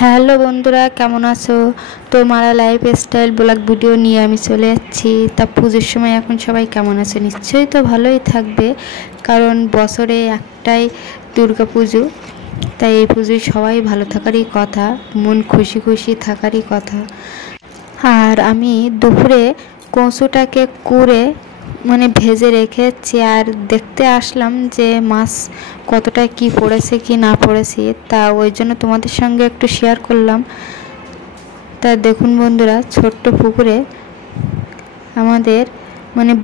Hello বন্ধুরা, কেমন আছো? তোমারা লাইফস্টাইল ব্লগ ভিডিও নিয়ে আমি চলে যাচ্ছি। তা পুজোর সময় এখন সবাই কেমন আছে? নিশ্চয়ই তো ভালোই থাকবে, কারণ বছরে একটাই দুর্গা পুজো। তাই এই পুজোয় সবাই ভালো থাকারই কথা, মন খুশি খুশি থাকারই কথা। আর আমি দুপুরে কচুটাকে কুড়ে ভেজে রেখেছি, আর দেখতে আসলাম যে মাছ কতটা কি পড়েছে কি না পড়েছে, তা ওই জন্য তোমাদের সঙ্গে একটু শেয়ার করলাম। তা দেখুন বন্ধুরা, ছোট্ট পুকুরে আমাদের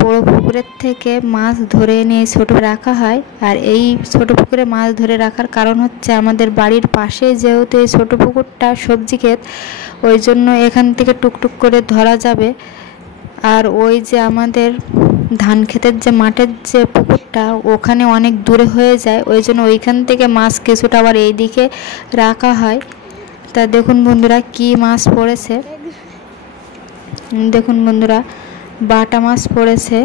বড় পুকুরের থেকে মাছ ধরে এনে ছোট রাখা হয়। আর এই ছোট পুকুরে মাছ ধরে রাখার কারণ হচ্ছে, আমাদের বাড়ির পাশে যেহেতু এই ছোট পুকুরটা সবজি ক্ষেত, ওই জন্য এখান থেকে টুকটুক করে ধরা যাবে। আর ওই যে আমাদের ধান ক্ষেতের যে মাঠের যে পুকুরটা, ওখানে অনেক দূরে হয়ে যায়, ওই জন্য ওইখান থেকে মাছ কিছুটা আবার এই দিকে রাখা হয়। তা দেখুন বন্ধুরা, কি মাছ পড়েছে। দেখুন বন্ধুরা, বাটা মাছ পড়েছে।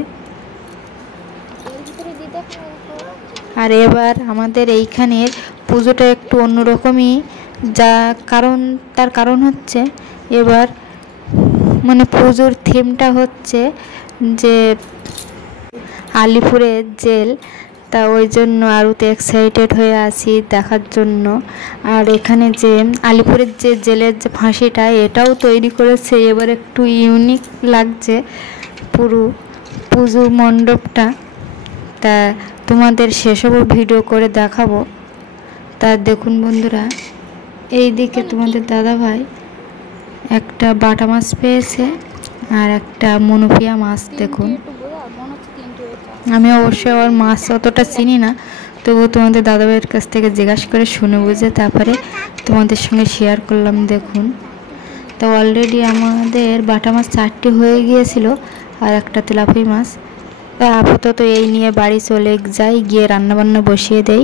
আর এবার আমাদের এইখানের পুজোটা একটু অন্যরকমই, তার কারণ হচ্ছে এবার পুজোর থিমটা হচ্ছে যে আলিপুরের জেল। তা ওই জন্য আরও তো এক্সাইটেড হয়ে আছি দেখার জন্য। আর এখানে যে আলিপুরের যে জেলের যে ফাঁসিটা, এটাও তৈরি করেছে, এবার একটু ইউনিক লাগছে পুরো পুজো মণ্ডপটা। তা তোমাদের সেসবও ভিডিও করে দেখাবো। তা দেখুন বন্ধুরা, এই দিকে তোমাদের দাদাভাই একটা বাটা মাছ পেয়েছে আর একটা মনোপিয়া মাছ। দেখুন, আমি অবশ্যই আমার মাছ অতটা চিনি না, তবুও তোমাদের দাদাভাইয়ের কাছ থেকে জিজ্ঞাসা করে শুনে বুঝে তারপরে তোমাদের সঙ্গে শেয়ার করলাম। দেখুন, তো অলরেডি আমাদের বাটা মাছ 4টি হয়ে গিয়েছিল আর একটা তেলাপিয়া মাছ। আপাতত এই নিয়ে বাড়ি চলে যাই, গিয়ে রান্নাবান্না বসিয়ে দেই।